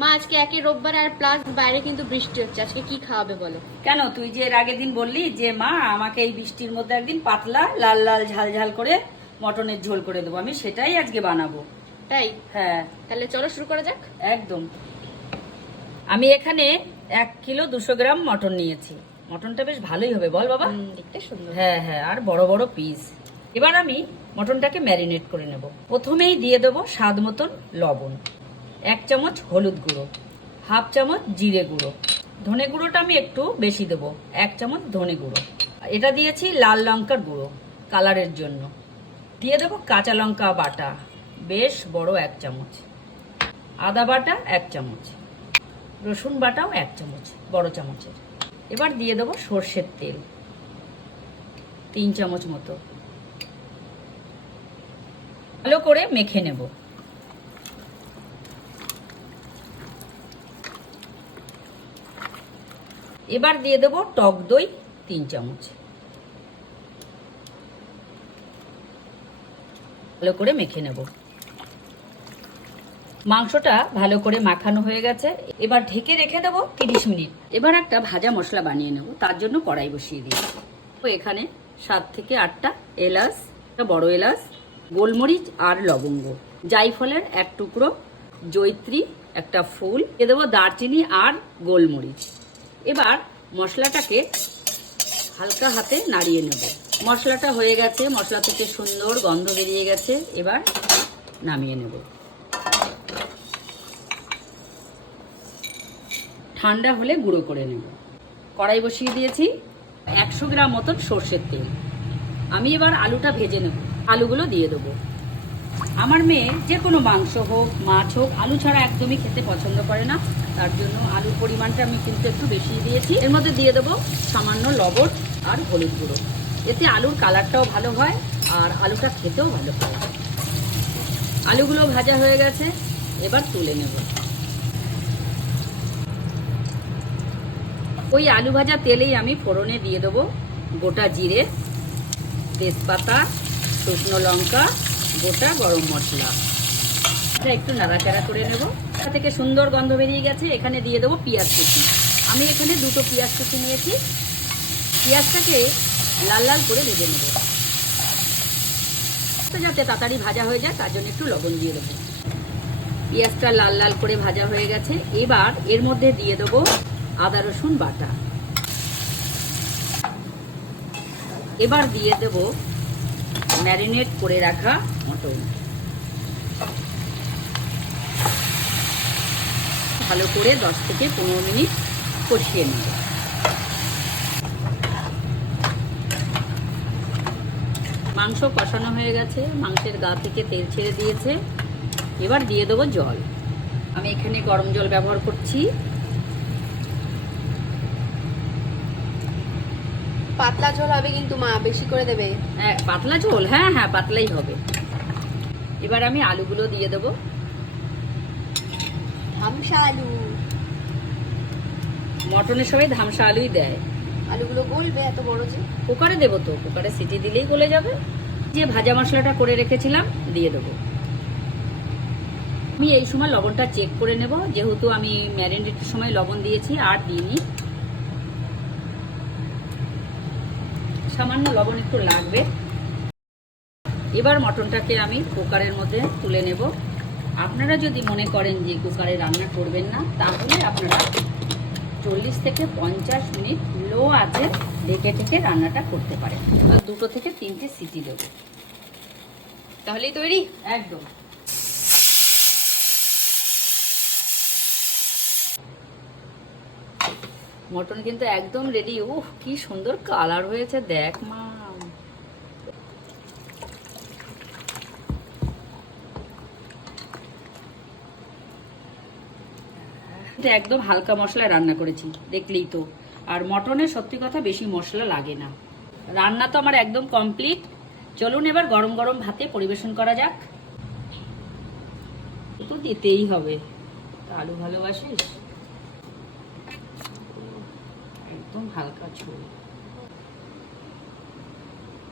মা আজকে একে রোববার আর প্লাস বাইরে কিন্তু বৃষ্টি হচ্ছে, আজকে কি খাওয়াবে বলো? কেন, তুই যে এর আগের দিন বললি যে মা আমাকে এই বৃষ্টির মধ্যে একদিন পাতলা লাল লাল ঝাল ঝাল করে মটনের ঝোল করে দেবো, আমি সেটাই আজকে বানাবো। তাই? হ্যাঁ তাহলে চলো শুরু করা যাক। একদম। আমি এখানে 1 কিলো 200 গ্রাম মটন নিয়েছি। মটনটা বেশ ভালোই হবে বল বাবা? দেখতে সুন্দর। হ্যাঁ হ্যাঁ, আর বড় বড় পিস। এবার আমি মটনটাকে ম্যারিনেট করে নেব। প্রথমেই দিয়ে দেবো স্বাদ মতন লবণ, 1 চামচ হলুদ গুঁড়ো, 1/2 চামচ জিরে গুঁড়ো, ধনে গুঁড়োটা আমি একটু বেশি দেবো, 1 চামচ ধনে গুঁড়ো। এটা দিয়েছি লাল লঙ্কার গুঁড়ো কালারের জন্য। দিয়ে দেবো কাঁচা লঙ্কা বাটা বেশ বড় 1 চামচ, আদা বাটা 1 চামচ, রসুন বাটাও 1 চামচ বড় চামচের। এবার দিয়ে দেবো সর্ষের তেল 3 চামচ মতো। ভালো করে মেখে নেব। এবার দিয়ে দেবো টক দই 3 চামচ। ভালো করে মেখে নেব। মাংসটা ভালো করে মাখানো হয়ে গেছে, এবার ঢেকে রেখে দেবো 30 মিনিট। এবার একটা ভাজা মশলা বানিয়ে নেব, তার জন্য কড়াই বসিয়ে দিই। এখানে 7 থেকে 8টা এলাচ, একটা বড় এলাচ, গোলমরিচ আর লবঙ্গ, জায়ফলের 1 টুকরো, জয়িত্রী একটা ফুল, দিয়ে দেবো দারচিনি আর গোলমরিচ। এবার মশলাটাকে হালকা হাতে নাড়িয়ে নেব। মশলাটা হয়ে গেছে, মশলা থেকে সুন্দর গন্ধ বেরিয়ে গেছে, এবার নামিয়ে নেব। ঠান্ডা হলে গুঁড়ো করে নেব। কড়াই বসিয়ে দিয়েছি, 100 গ্রাম মতন সর্ষের তেল। আমি এবার আলুটা ভেজে নেব। আলুগুলো দিয়ে দেবো। আমার মেয়ে যে কোনো মাংস হোক মাছ হোক আলু ছাড়া একদমই খেতে পছন্দ করে না, তার জন্য আলুর পরিমাণটা আমি কিন্তু একটু বেশি দিয়েছি। এর মধ্যে দিয়ে দেবো সামান্য লবণ আর হলুদ গুঁড়ো, এতে আলুর কালারটাও ভালো হয় আর আলুটা খেতেও ভালো হয়। আলুগুলো ভাজা হয়ে গেছে, এবার তুলে নেব। ওই আলু ভাজা তেলেই আমি ফোড়নে দিয়ে দেবো গোটা জিরে, তেজপাতা, শুকনো লঙ্কা, গোটা গরম মশলা। এটা একটু নাড়াচাড়া করে নেব। এটা থেকে সুন্দর গন্ধ বেরিয়ে গেছে, এখানে দিয়ে দেবো পেঁয়াজ কুচি। আমি এখানে 2টো পেঁয়াজ কুচি নিয়েছি। পেঁয়াজটাকে লাল লাল করে ভেজে নেব, যাতে তাড়াতাড়ি ভাজা হয়ে যায়, তার জন্য একটু লবণ দিয়ে দেবো। পেঁয়াজটা লাল লাল করে ভাজা হয়ে গেছে, এবার এর মধ্যে দিয়ে দেবো আদা রসুন বাটা। এবার দিয়ে দেবো ম্যারিনেট করে রাখা মটন। ভালো করে 10 থেকে 15 মিনিট কষিয়ে নেব। মাংস কষানো হয়ে গেছে, মাংসের গা থেকে তেল ছেড়ে দিয়েছে। এবার দিয়ে দেবো জল। আমি এখানে গরম জল ব্যবহার করছি। পাতলা ঝোল হবে কিন্তু মা, বেশি করে দেবে। হ্যাঁ পাতলা ঝোল, হ্যাঁ হ্যাঁ পাতলাই হবে। এবার আমি আলুগুলো দিয়ে দেবো। ধামসা আলু, মটনের সবাই ধামসা আলুই দেয়। আলুগুলো গলবে এত বড় যে? কুকারে দেবো তো, কুকারে সিটি দিলেই গলে যাবে। যে ভাজা মশলাটা করে রেখেছিলাম দিয়ে দেবো। আমি এই সময় লবণটা চেক করে নেব, যেহেতু আমি ম্যারিনেটের সময় লবণ দিয়েছি আর দিইনি। সামান্য লবণ একটু লাগবে। এবার মটনটাকে আমি কুকারের মধ্যে তুলে নেব। আপনারা যদি মনে করেন যে কুকারে রান্না করবেন না, তাহলে আপনারা 40 থেকে 50 মিনিট লো আঁচে ঢেকে ঢেকে রান্নাটা করতে পারেন। 2 থেকে 3টে সিটি দেব, তাহলেই তৈরি। একদম। মটন কিন্তু একদম রেডি। উহ কি সুন্দর কালার হয়েছে, দেখ মা। এটা একদম হালকা মশলায় রান্না করেছি, দেখলেই তো। আর মটনে সত্যি কথা বেশি মশলা লাগে না। রান্না তো আমার একদম কমপ্লিট। চলুন এবার গরম গরম ভাতে পরিবেশন করা যাক। তো দিতেই হবে, আলু ভালোবাসিস? একদম হালকা ঝোল।